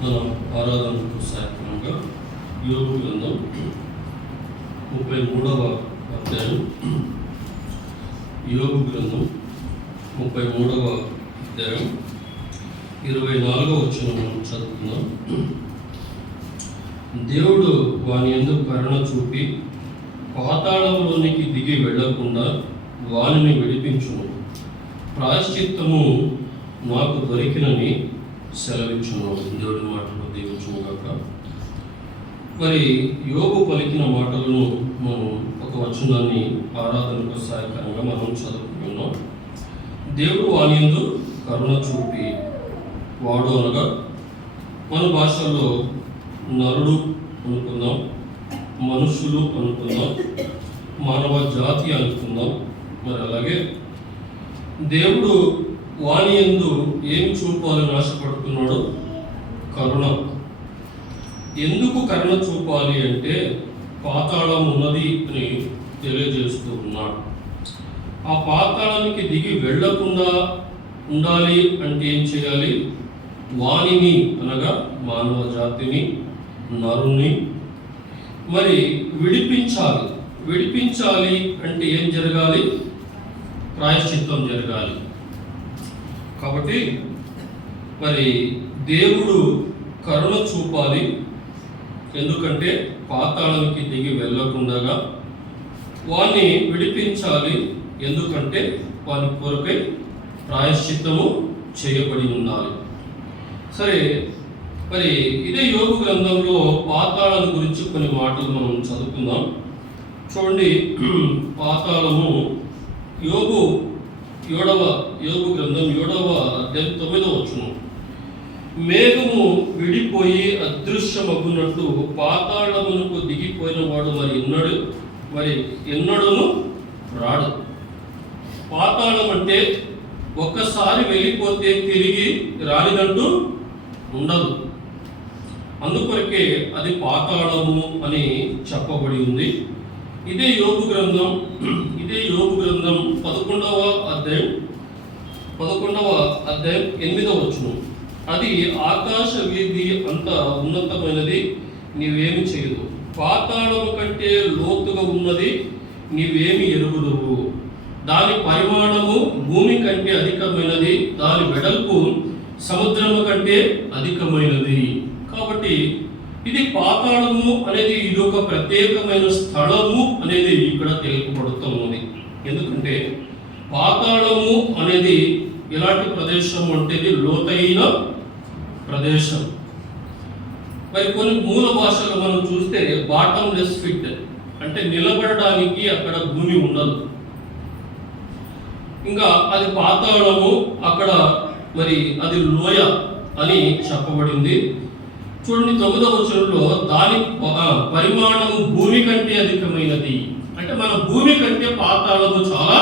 మన ఆరాధనకు సహాయకంగా యోబు గ్రంథం 33వ అధ్యాయం. యోబు గ్రంథం 33వ అధ్యాయం 24వ వచనం మనం చదువుకుందాం. దేవుడు వాని యందు కరుణ చూపి పాతాళంలోనికి దిగి వెళ్లకుండా వానిని విడిపించును, ప్రాయశ్చిత్తము నాకు దొరికినని సెలవిచ్చును. దేవుడి మాటలు దీవించును గాక. మరి యోబు పలికిన మాటలను మనం ఒక వచనాన్ని ఆరాధనకు సహాయకరంగా మనం చదువుకున్నాం. దేవుడు వాని యందు కరుణ చూపి, వాడు అనగా మన భాషలో నరుడు అనుకుందాం, మనుషులు అనుకుందాం, మానవ జాతి అనుకుందాం. మరి అలాగే దేవుడు వాని యందు ఏమి చూపాలని ఆశపడుతున్నాడు? కరుణ. ఎందుకు కరుణ చూపాలి అంటే పాతాళం ఉన్నది అని తెలియజేస్తూ ఉన్నాడు. ఆ పాతాళానికి దిగి వెళ్లకుండా ఉండాలి అంటే ఏం చేయాలి? వానిని అనగా మానవ జాతిని, నరుని మరి విడిపించాలి. విడిపించాలి అంటే ఏం జరగాలి? ప్రాయశ్చిత్తం జరగాలి. కాబట్టి మరి దేవుడు కరుణ చూపాలి. ఎందుకంటే పాతాళానికి దిగి వెళ్ళకుండా వాణ్ణి విడిపించాలి. ఎందుకంటే వాని కొరకై ప్రాయశ్చిత్తము చేయబడి ఉండాలి. సరే, మరి ఇదే యోబు గ్రంథంలో పాతాళం గురించి కొన్ని మాటలు మనం చదువుకుందాం. చూడండి, పాతాళము యోబు గ్రంథం 7వ అధ్యాయం 9వ వచనం. మేఘము విడిపోయి అదృశ్యమగునట్లు పాతాళమునకు దిగిపోయిన వాడు మరి ఎన్నడూను రాడు. పాతాళం అంటే ఒక్కసారి వెళ్ళిపోతే తిరిగి రానిదంటూ ఉండదు. అందుకొరకే అది పాతాళము అని చెప్పబడి ఉంది. ఇదే యోబు గ్రంథం 11వ అధ్యాయం 8వ వచనం. అది ఆకాశ వీధి అంత ఉన్నతమైనది, నీవేమి చేయదు. పాతాళము కంటే లోతుగా ఉన్నది, నీవేమి ఎరుగుదువు. దాని పరిమాణము భూమి కంటే అధికమైనది, దాని వెడల్పు సముద్రము కంటే అధికమైనది. కాబట్టి ఇది పాతాళము అనేది ఇది ఒక ప్రత్యేకమైన స్థలము అనేది ఇక్కడ తెలుపబడుతున్నది. ఎందుకంటే పాతాళము అనేది ఎలాంటి ప్రదేశం అంటే ఇది లోతైన ప్రదేశం. మరి కొన్ని మూల భాషలు మనం చూస్తే బాటమ్లెస్ పిట్ అంటే నిలబడడానికి అక్కడ భూమి ఉండదు. ఇంకా అది పాతాళము, అక్కడ మరి అది లోయ అని చెప్పబడింది. చూడండి, 9వ వచనంలో దాని పరిమాణము భూమి కంటే అధికమైనది. అంటే మన భూమి కంటే పాతాళము చాలా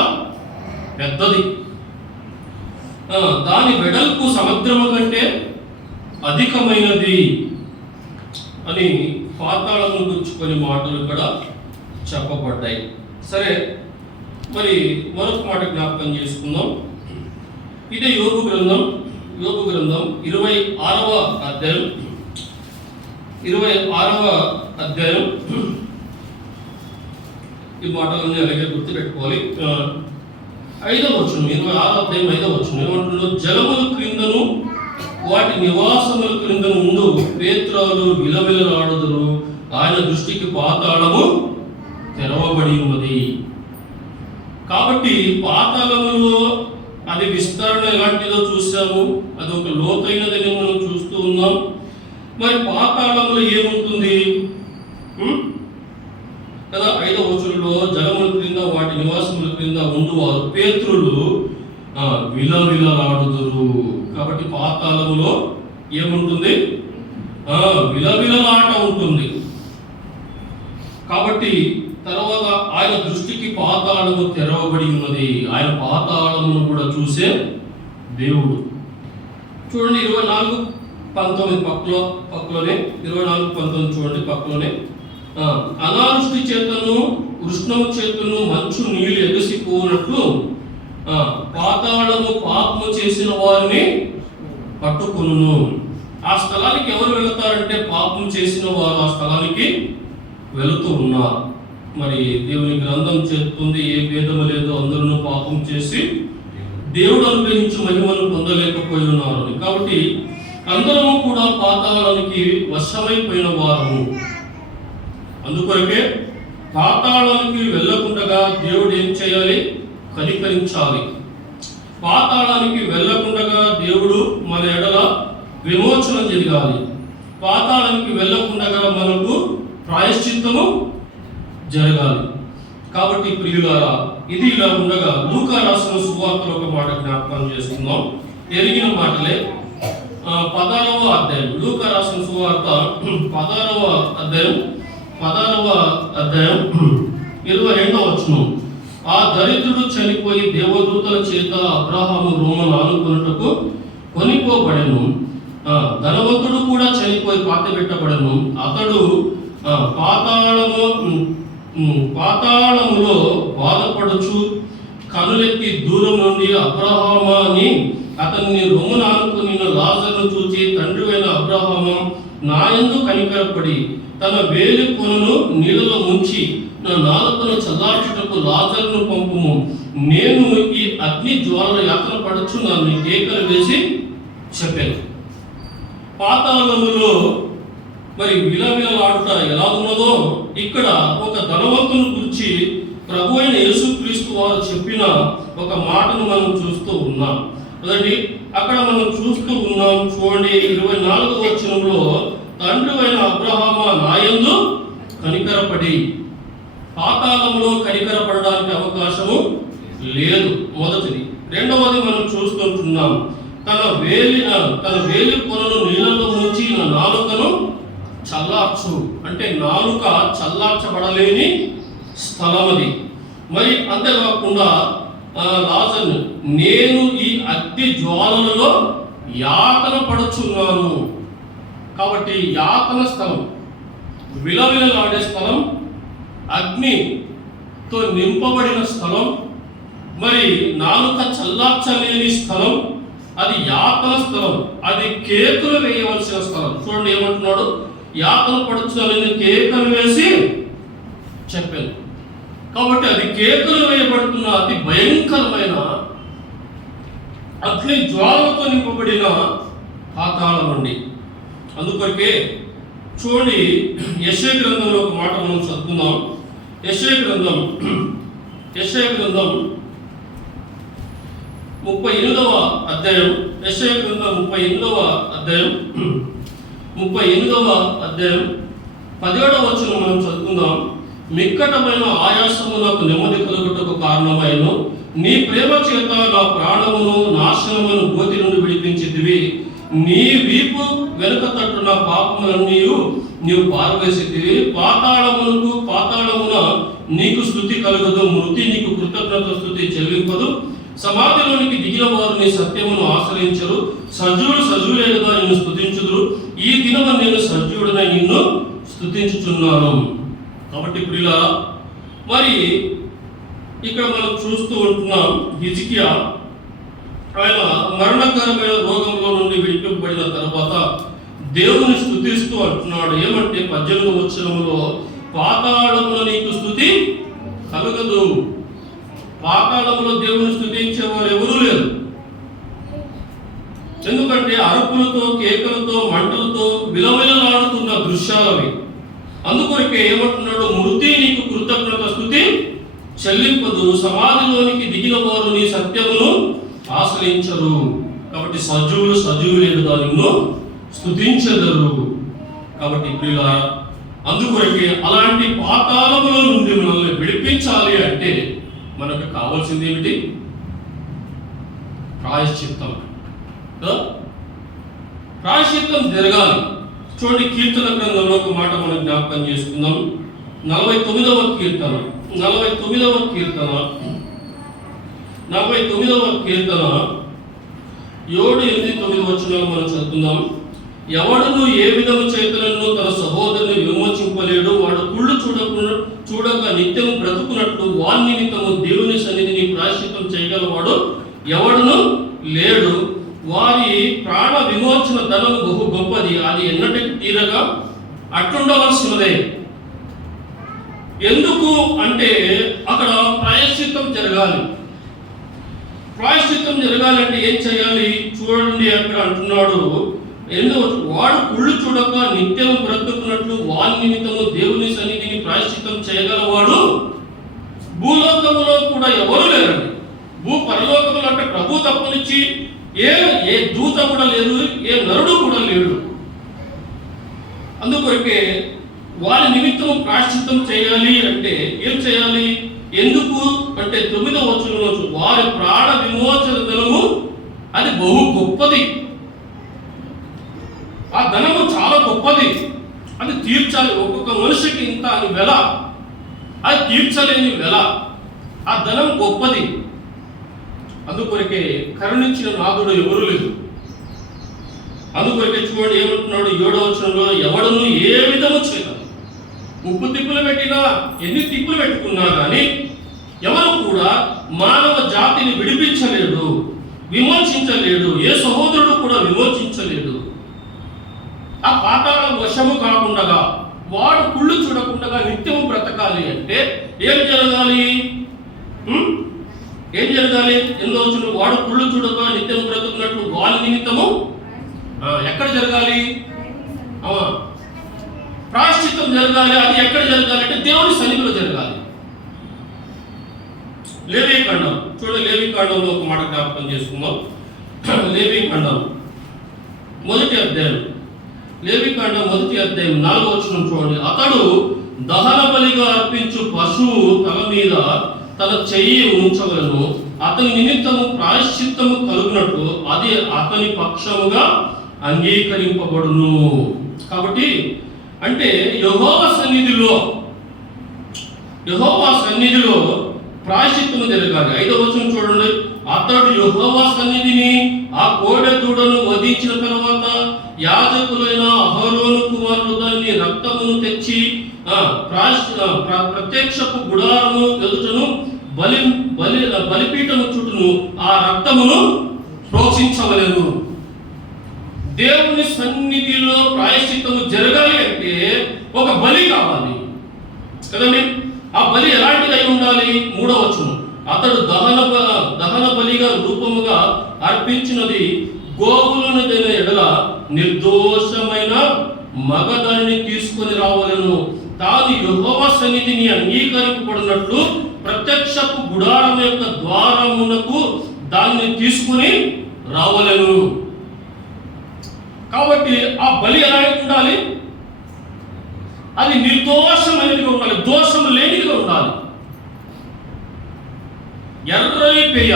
పెద్దది. దాని వెడల్పు సముద్రము కంటే అధికమైనది అని పాతాళము గురించి కొన్ని మాటలు ఇక్కడ చెప్పబడ్డాయి. సరే, మరి మరొక మాట జ్ఞాపకం చేసుకుందాం. ఇదే యోబు గ్రంథం 26వ అధ్యాయం ఈ మాటలన్నీ అలాగే గుర్తుపెట్టుకోవాలి. 5వ వచనం, 26వ అధ్యాయం 5వ వచనం ఏమంటుందో, జలముల క్రిందను వాటి నివాసముల క్రిందను ఉండు పేత్రాలు విలవిలలాడుదురు, ఆయన దృష్టికి పాతాళము తెరవబడి ఉన్నది. కాబట్టి పాతాళములో అది విస్తరణ ఎలాంటిదో చూసాము, అది ఒక లోతైనదని మనం చూస్తూ ఉన్నాం. మరి పాతాళంలో ఏముంటుంది కదా? 5వ వచనంలో జలముల క్రింద వాటి నివాసముల క్రింద ఉండువారు పేత్రులు విలవిలలాడుదురు. కాబట్టి పాతాళములో ఏముంటుంది? విలవిలలాట ఉంటుంది. కాబట్టి తర్వాత ఆయన దృష్టికి పాతాళము తెరవబడి ఉన్నది. ఆయన పాతాళమును కూడా చూసే దేవుడు. చూడండి, 24:19 పక్కలోనే 24:19 చూడండి, పక్కలోనే అనావృష్టి చేతను ఉష్ణము చేతను మంచు నీళ్లు ఎగసిపోనట్లు పాతాళము పాపము చేసిన వారిని పట్టుకొనును. ఆ స్థలానికి ఎవరు వెళతారంటే పాపం చేసిన వారు ఆ స్థలానికి వెళుతూ ఉన్నారు. మరి దేవుని గ్రంథం చెప్తుంది, ఏ భేదము లేదో అందరూ పాపం చేసి దేవుడు అనుగ్రహించి మహిమను పొందలేకపోయి ఉన్నారు. కాబట్టి అందరము కూడా పాతాళానికి వశమైపోయిన వారము. అందుకొరకే పాతాళానికి వెళ్ళకుండా దేవుడు ఏం చేయాలి? కనికరించాలి. పాతాళానికి వెళ్ళకుండా దేవుడు మన ఎడల విమోచన జరగాలి. పాతాళానికి వెళ్ళకుండా మనకు ప్రాయశ్చిత్తము జరగాలి. కాబట్టి ప్రియులారా, ఇది ఇలా ఉండగా లూకా రాసిన సువార్తలో ఒక మాట జ్ఞాపకం చేసుకుందాం. ఎరిగిన మాటలే 16వ అధ్యాయం. లూకా రాసిన సువార్త 16వ అధ్యాయం 22వ వచనం. ఆ దరిద్రుడు చనిపోయి దేవదూతల చేత అబ్రహాము రోమను ఆనుకొనుటకు కొనిపోబడెను. ధనవంతుడు కూడా చనిపోయి పాతిపెట్టబడెను. అతడు పాతాళములో బాధపడుచు కనులెత్తి దూరం నుండి అబ్రహామా అని అతన్ని రొమ్మున ఆనుకుని లాజరును చూచి, తండ్రి అయిన అబ్రహామా, నా యందు కనికరపడి తన వేలి కొనను నీళ్ళలో ముంచి నా నాలుకను చల్లార్చుటకు లాజరును పంపుము. నేను ఈ అగ్ని జ్వాలల యాత్ర పడుచు నన్ను కేకలు వేసి చెప్పాను. పాతాళములో మరి విలవిలలాడుట ఎలా ఉన్నదో ఇక్కడ ఒక ధనవంతుని గురించి ప్రభు అయిన యేసుక్రీస్తు వారు చెప్పిన ఒక మాటను మనం చూస్తూ ఉన్నాం కదండి. అక్కడ మనం చూస్తూ ఉన్నాం. చూడండి, 24వ వచనంలో, తండ్రి అయిన అబ్రహామా, నా యందు కనికరపడి. పాతాళంలో కనికరపడడానికి అవకాశము లేదు, మొదటిది. రెండవది మనం చూస్తుంటున్నాం, తన వేలి కొనను నీళ్ళలో ముంచి నా నాలుకను చల్లార్చు. అంటే నాలుక చల్లార్చబడలేని స్థలం అది. మరి అంతేకాకుండా లాజరును, నేను ఈ అగ్ని జ్వాలలలో యాతన పడుచున్నాను. కాబట్టి యాతన స్థలం, విలవిలలాడే స్థలం, అగ్నితో నింపబడిన స్థలం, మరి నాలుక చల్లార్చలేని స్థలం, అది యాతన స్థలం, అది కేకులు వేయవలసిన స్థలం. చూడండి ఏమంటున్నాడు, యాతన పడుచున్నాను, కేకులు వేసి చెప్పాను. కాబట్టి అది కేకులు వేయబడుతున్న అతి భయంకరమైన అగ్ని జ్వాలతో నింపబడిన పాతాళం నుండి. అందుకొరకే చూడండి, యెషయా గ్రంథంలో ఒక మాట మనం చదువుకుందాం. యెషయా గ్రంథం 38వ అధ్యాయం. యెషయా గ్రంథం 38వ అధ్యాయం 17వ వచనం మనం చదువుకుందాం. మిక్కటమైన ఆయాసము నాకు నెమ్మది కలుగుటకు కారణమైన నీ ప్రేమ చేత నా ప్రాణమును నాశనమును గోతి నుండి విడిపించితివి. నీ వీపు వెనుక తట్టు నా పాపములన్నీ నీవు పారవేసితివి. పాతాళమున నీకు స్తుతి కలుగదు, మృతి నీకు కృతజ్ఞత స్తుతి చెల్లింపదు. సమాధిలోనికి దిగిన వారు నీ సత్యమును ఆశ్రయించరు. సజీవులే కదా నిన్ను స్తుతించుదురు. ఈ దినము నేను సజీవుడనై నిన్ను స్తుతించుచున్నాను. కాబట్టి ప్రియులారా, మరి ఇక్కడ మనం చూస్తూ ఉంటున్నాం, హిజ్కియా ఆయన మరణకరమైన రోగంలో నుండి విడిపింపబడిన తర్వాత దేవుని స్తుతిస్తూ అంటున్నాడు. ఏమంటే 18వ వచనంలో, పాతాళములో నీకు స్తుతి కలగదు. పాతాళంలో దేవుని స్తుతించేవారు ఎవరూ లేరు. ఎందుకంటే అరుపులతో, కేకలతో, మంటలతో విలవిలలాడుతున్న దృశ్యాలవి. అందుకొరకే ఏమంటున్నాడు, మృతి నీకు కృతజ్ఞత స్తుతి చెల్లింపదు. సమాధిలోనికి దిగిన వారు నీ సత్యమును ఆశ్రయించరు. కాబట్టి సజీవులే కదా నిన్ను స్తుతించెదరు. కాబట్టి ప్రియులారా, అందుకొరకే అలాంటి పాతాళములో నుండి మనల్ని విడిపించాలి అంటే మనకు కావాల్సింది ఏమిటి? ప్రాయశ్చిత్తం. ప్రాయశ్చిత్తం జరగాలి. చూడండి, కీర్తన గ్రంథంలో ఒక మాట మనం జ్ఞాపకం చేసుకుందాం. 49వ కీర్తన 7-8-9 వచనాలు మనం చదువుకుందాం. ఎవడును ఏ విధము చేతులను తన సహోదరుని విమోచింపలేడు. వాడు కుళ్ళు చూడక నిత్యం బ్రతుకున్నట్లు వాని నిమిత్తము దేవుని సన్నిధిని ప్రాయశ్చిత్తం చేయగలవాడు ఎవడును లేడు. వారి ప్రాణ విమోచన ధనము బహు గొప్పది, అది ఎన్నటికి తీరగా అట్లుండవలసినదే. ఎందుకు అంటే అక్కడ ప్రాయశ్చిత్తం జరగాలి. ప్రాయశ్చిత్తం జరగాలంటే ఏం చేయాలి చూడండి, అక్కడ అంటున్నాడు, వాడు కుళ్ళు చూడక నిత్యం బ్రతుకున్నట్లు వాని నిమిత్తము దేవుని సన్నిధిని ప్రాయశ్చిత్తం చేయగలవాడు భూలోకములో కూడా ఎవరు లేరండి. పరలోకములు అంటే ప్రభు తప్పనిచ్చి ఏ దూత కూడా లేదు, ఏ నరుడు కూడా లేడు. అందుకొరకే వారి నిమిత్తం ప్రాయశ్చిత్తం చేయాలి అంటే ఏం చేయాలి? ఎందుకు అంటే 9వ వచనంలో వారి ప్రాణ విమోచన ధనము అది బహు గొప్పది. ఆ ధనము చాలా గొప్పది, అది తీర్చాలి. ఒక్కొక్క మనిషికి ఇంత అని వెల, అది తీర్చలేని వెల. ఆ ధనం గొప్పది. అందుకొరకే కరుణించిన నాదుడు ఎవరు లేదు. అందుకొరకే చూడండి ఏమంటున్నాడు 7వ వచనంలో, ఎవడను ఏ విధము చేయగలరు. ఉప్పు తిప్పులు పెట్టినా, ఎన్ని తిప్పులు పెట్టుకున్నా కానీ ఎవరు కూడా మానవ జాతిని విడిపించలేడు, విమోచించలేడు. ఏ సహోదరుడు కూడా విమోచించలేడు. ఆ పాతాళ వశము కాకుండా వాడు కుళ్ళు చూడకుండా నిత్యము బ్రతకాలి అంటే ఏం జరగాలి? ఏం జరగాలి? ఎన్నో వచ్చిన వాడు కుళ్ళు చూడక నిత్యం బ్రతుకున్నట్లు వాళ్ళ నిమిత్తము ఎక్కడ జరగాలి? ప్రాయశ్చిత్తం జరగాలి. అది ఎక్కడ జరగాలి అంటే దేవుని సన్నిధిలో జరగాలి. లేవీకాండం చూడండి, లేవీకాండంలో ఒక మాట జ్ఞాపకం చేసుకుందాం. లేవీకాండం మొదటి అధ్యాయం, లేవీకాండం మొదటి అధ్యాయం 4వ వచనం చూడండి. అతడు దహన బలిగా అర్పించు పశువు తల మీద తన చెయ్యి ఉంచవలను, అతని నిమిత్తము ప్రాయశ్చిత్తము కలుగునట్లు అది అతని పక్షముగా అంగీకరింపబడును. కాబట్టి అంటే యెహోవా సన్నిధిలో ప్రాయశ్చిత్తము జరగాలి. 5వ వచనం చూడండి. అతడు యెహోవా సన్నిధిని ఆ కోడె దూడను వధించిన తర్వాత యాజకులైన అహరోను కుమారులు దాన్ని రక్తమును తెచ్చి ప్రత్యక్షపు గుడారము ఎదుటను బలిపీఠము చుట్టూను ఆ రక్తమును ప్రోక్షించవలెను. దేవుని సన్నిధిలో ప్రాయశ్చిత్తము జరగాలి అంటే ఒక బలి కావాలి కదండి. ఆ బలి ఎలాంటిది అయి ఉండాలి? 3వ వచనం, అతడు దహన బలిగా రూపముగా అర్పించినది గోవులనదైన ఎడల నిర్దోషమైన మగదానిని తీసుకొని రావలను. తాను యెహోవా సన్నిధిని అంగీకరింపబడినట్లు ప్రత్యక్షపు గుడారం యొక్క ద్వారమునకు దాన్ని తీసుకుని రావలను. కాబట్టి ఆ బలి ఎలా ఉండాలి? అది నిర్దోషమైనదిగా ఉండాలి, దోషం లేనిదిగా ఉండాలి. ఎర్రని పెయ్య,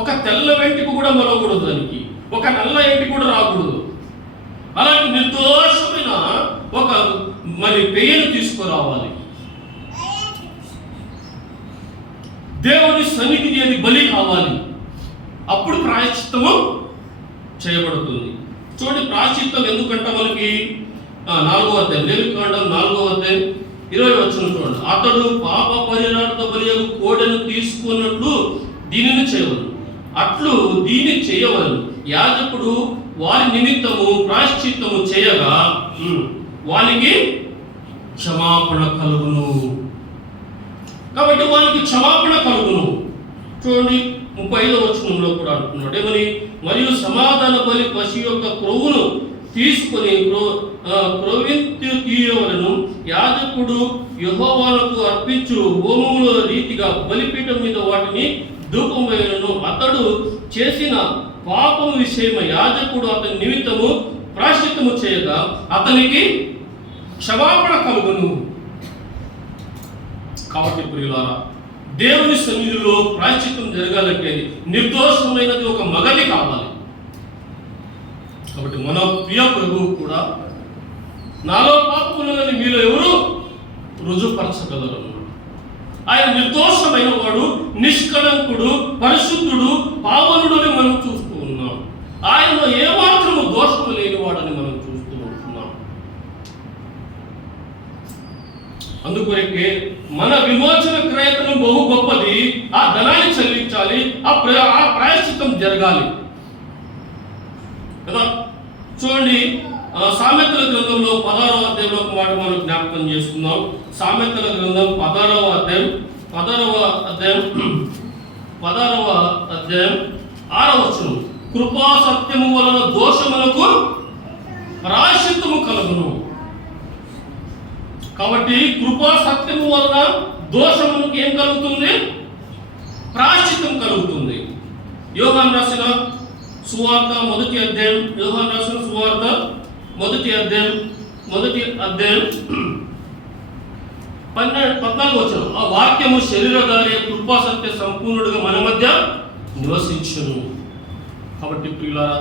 ఒక తెల్ల వెంటికి కూడా మొలకూడదు, దానికి ఒక నల్ల ఎంటి కూడా రాకూడదు. అలాంటి నిర్దోషమైన ఒక పెయ్యను తీసుకురావాలి. దేవుని సన్నిధిని అది బలి కావాలి. అప్పుడు ప్రాయశ్చిత్తము చేయబడుతుంది. చూడండి, ప్రాయశ్చిత్తం ఎందుకంటే మనకి 4వ అధ్యాయం, లేవీకాండం 4వ అధ్యాయం 20వ వచనం చూడండి. అతడు పాప పరిహారార్థ బలియగు కోడెను తీసుకున్నట్లు దీనిని చేయవలను, అట్లు దీన్ని చేయవలను. యాజకుడు వారి నిమిత్తము ప్రాయశ్చిత్తము చేయగా వారికి క్షమాపణ కలుగును. కాబట్టి వారికి క్షమాపణ కలుగును. చూడండి 35వ వచనంలో కూడా అంటున్నాడు ఏమని, మరియు సమాధాన బలి పశు యొక్క క్రొవ్వును తీసుకొని క్రొవ్వింతు తీయవలను. యాజకుడు యెహోవాకు అర్పించు హోమముల రీతిగా బలిపీఠం మీద వాటిని ధూపం వేయను. అతడు చేసిన పాపం విషయమై యాజకుడు అతని నిమిత్తము ప్రాయశ్చిత్తము చేయగా అతనికి క్షమాపణ కలుగును. కాబట్టి ప్రియులారా, దేవుని సన్నిధిలో ప్రాయశ్చిత్తం జరగాలంటే నిర్దోషమైనది ఒక మగది కావాలి. కాబట్టి మన ప్రియ ప్రభువు కూడా నాలో పాపములని మీలో ఎవరు రుజుపరచగలరు? ఆయన నిర్దోషమైన వాడు, నిష్కళంకుడు, పరిశుద్ధుడు, పావనుడు అని మనం చూస్తూ ఉన్నాం. ఆయనలో ఏమాత్రము దోషము లేనివాడని మనం చూస్తూ ఉంటున్నాం. అందుకొరకే మన విమోచన క్రయతనం బహు గొప్పది. ఆ ధనాన్ని చెల్లించాలి, ఆ ప్రాయశ్చిత్తం జరగాలి. కదా. చూడండి, సామెతల గ్రంథంలో 16వ అధ్యాయంలో ఒక మాట మనం జ్ఞాపకం చేసుకుందాం. సామెతల గ్రంథం 16వ అధ్యాయం 6వ వచనం. కృపా సత్యము వలన దోషములకు ప్రాయశ్చిత్తము కలుగును. కాబట్టి కృపా సత్యము వలన దోషములకు ఏం కలుగుతుంది? ప్రాయశ్చిత్తం కలుగుతుంది. యోహాను రాసిన సువార్త మొదటి అధ్యాయం, యోహాను రాసిన సువార్త మొదటి అధ్యాయం 14వ వచనం. ఆ వాక్యము శరీరధారి కృపా సత్య సంపూర్ణుడిగా మన మధ్య నివసించును. కాబట్టి ప్రియులారా,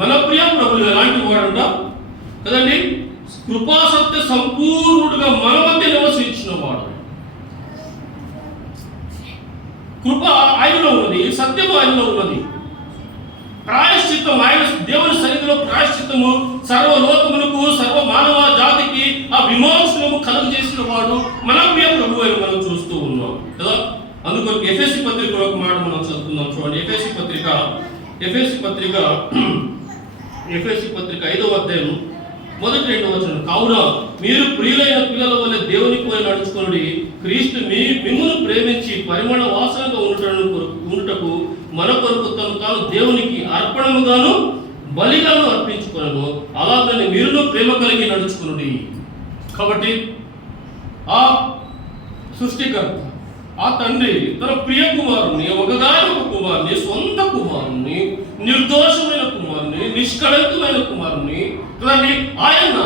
మన ప్రియ ప్రభువు ఎలాంటి వాడంట కదండి? కృపా సత్య సంపూర్ణుడిగా మన మధ్య నివసించిన వాడు. కృప ఆయనలో ఉన్నది, సత్యము ఆయనలో ఉన్నది. ప్రాయశ్చిత్తం ఆయన దేవుని సన్నిధిలో ప్రాయశ్చిత్తము సర్వలోకములకు సర్వ మానవ జాతికి ఆ విమోచనము కలుగజేసిన వాడు మన ప్రియ ప్రభువు అని మనం చూస్తూ ఉన్నాం కదా. అందుకొరకు ఎఫెసీ పత్రికలో ఒక మాట మనం చదువుకుందాం. చూడండి, ఎఫెసీ పత్రిక 5వ అధ్యాయం మొదటి 2వ వచనం. కావున మీరు ప్రియులైన పిల్లల వల్ల దేవుని పోయి నడుచుకొనుడి. క్రీస్తు మిమ్మును ప్రేమించి పరిమళ వాసనగా ఉండుటకు మన కొరకు తాను దేవునికి అర్పణముగాను బలిగాను అర్పించుకొనను. అలాగని మీరును ప్రేమ కలిగి నడుచుకొనుడి. కాబట్టి ఆ సృష్టికర్త, ఆ తండ్రి తన ప్రియ కుమారుని, ఒకగానొక కుమారుని, సొంత కుమారుని, నిర్దోషమైన కుమారుని, నిష్కళంకమైన కుమారుని కదండి ఆయన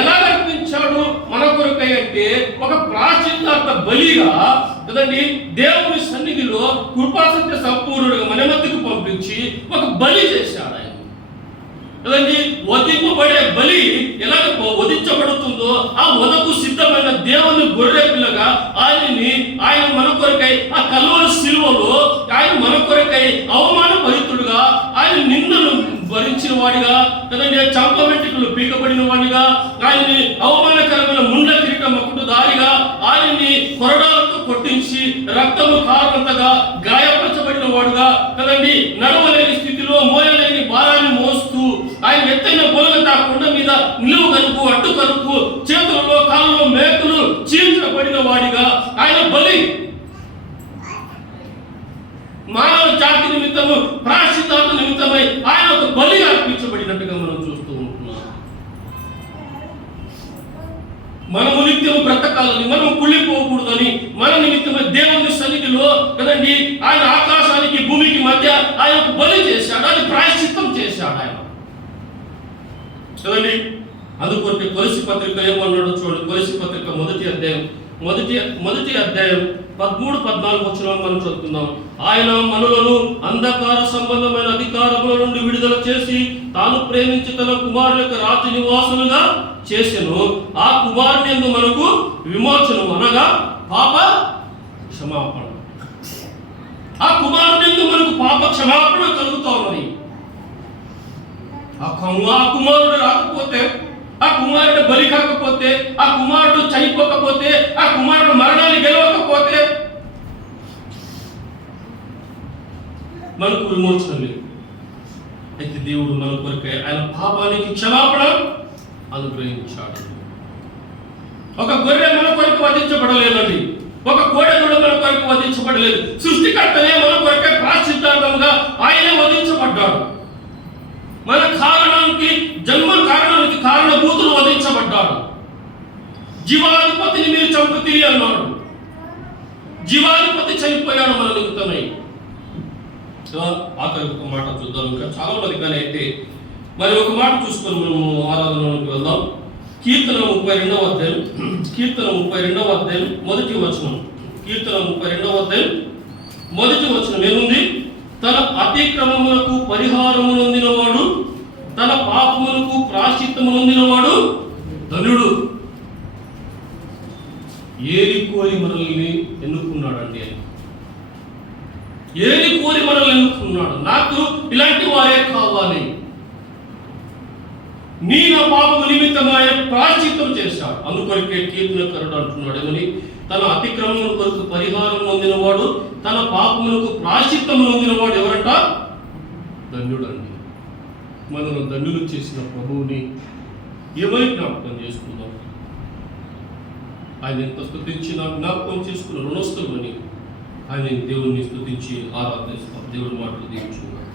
ఎలా అర్పించాడు మన కొరకై అంటే ఒక ప్రాశ్చిత్తార్థ బలిగా కదండి దేవుని సన్నిధిలో కృపాసత్య సంపూర్ణుడిగా మన మధ్యకు పంపించి ఒక బలి చేశాడు ఆయన కదండి. వధింపబడే బలి ఎలాగ వధించబడుతుందో ఆ వధకు సిద్ధమైన దేవుని గొర్రె పిల్లగా ఆయన మన కొరకై ఆ కల్వరి శిలువలో ఆయన మన కొరకై అవమాన భరితుడుగా ఆయన నిందను భరించిన వాడిగా కదండి, చంప వెంట్రుకలు పీకబడిన వాడిగా, ఆయన్ని అవమానకరమైన ముండ్ల కిరీట మక్కుడు దారిగా, ఆయన్ని కొరడాలతో కొట్టించి రక్తము కారణంతగా గాయపరచబడిన వాడుగా కదండి, నడవలేని స్థితిలో మోయలేని భారాన్ని మోస్తూ ఆయన ఎత్తైన బొలగ కొండ మీద నిలువ కనుపు అడ్డు కనుపు చేతులలో కాళ్ళలో మేకులు చీల్చబడిన వాడిగా ఆయన బలి మానవ జాతి నిమిత్తము ప్రాయశ్చిత్తార్థ నిమిత్తమై ఆయన ఒక బలి అర్పించబడినట్టుగా మనం చూస్తూ ఉంటున్నాం. మనము నిత్యము బ్రతకాలని, మనం కుళ్ళిపోకూడదని మన నిమిత్తమై దేవుని సన్నిధిలో కదండి ఆయన ఆకాశానికి భూమికి మధ్య ఆయన ఒక బలి చేశాడు. అది ప్రాయశ్చిత్తం చేశాడు ఆయన కదండి. అందుకొరకు కొలసి పత్రిక ఏమన్నాడు చూడండి. కొలసి పత్రిక మొదటి అధ్యాయం 13-14 వచనాలు మనం చదువుకుందాం. ఆయన మనలను అంధకార సంబంధమైన అధికారముల నుండి విడుదల చేసి తాను ప్రేమించి తన కుమారుని యొక్క రాజ్య నివాసులుగా చేసెను. ఆ కుమారుని యందు మనకు విమోచనం అనగా పాప క్షమాపణ. ఆ కుమారుని యందు మనకు పాప క్షమాపణ కలుగుతా ఉన్నది. ఆ కుమారుడు రాకపోతే, ఆ కుమారుడు బలి కాకపోతే, ఆ కుమారుడు చనిపోకపోతే, ఆ కుమారుడు మరణాన్ని గెలవకపోతే మనకు విమోచన లేదు. అయితే దేవుడు మన కొరకే ఆయన పాపానికి క్షమాపణ అనుగ్రహించాడు. ఒక గొర్రె మన కొరకు వధించబడలేదండి, ఒక కోడెదూడ మన కొరకు వధించబడలేదు. సృష్టికర్తనే మన కొరకే ప్రాశ్చిత్తార్థంగా ఆయనే వధించబడ్డాడు. మన జన్మ కారణానికి కారణభూతులు వధించబడ్డాడు. జీవాధిపతిని మీరు చంపుతీరి అన్నాడు. జీవాధిపతి చనిపోయాడు మన నిమిత్తమై. ఆఖరి ఒక మాట చూద్దాం. ఇంకా చాలా మంది కానీ అయితే మరి ఒక మాట చూసుకొని మనము ఆరాధనలోకి వెళ్దాం. కీర్తన 32వ అధ్యాయం మొదటి వచనం. కీర్తన 32వ అధ్యాయం మొదటి వచనం ఏముంది? తన అతిక్రమములకు పరిహారము నొందినవాడు, తన పాపములకు ప్రాశ్చిత్తము నొందినవాడు ధనుడు. ఏరి కోరి మనల్ని ఎన్నుకున్నాడండి ఆయన. ఏరి కోరి మనల్ని ఎన్నుకున్నాడు. నాకు ఇలాంటి వారే కావాలి. నీ నా పాపము నిమిత్తము ఆయన ప్రాశ్చిత్తం చేశాడు. అందుకొరకే కీర్తనకారుడు అంటున్నాడు ఏమని? తన అతిక్రమముల కొరకు పరిహారం పొందినవాడు, తన పాపములకు ప్రాశ్చిత్తము నొందినవాడు ఎవరంట? ధన్యుడు అండి. మనల్ని ధన్యులు చేసిన ప్రభువుని ఏమని జ్ఞాపకం చేసుకుందాం? ఆయన ఎంత స్తుతించినా జ్ఞాపకం చేసుకున్న రుణస్తులని ఆయన దేవుణ్ణి స్తుతించి ఆరాధిస్తాం. దేవుడి మాటలు దీవించుకుందాం.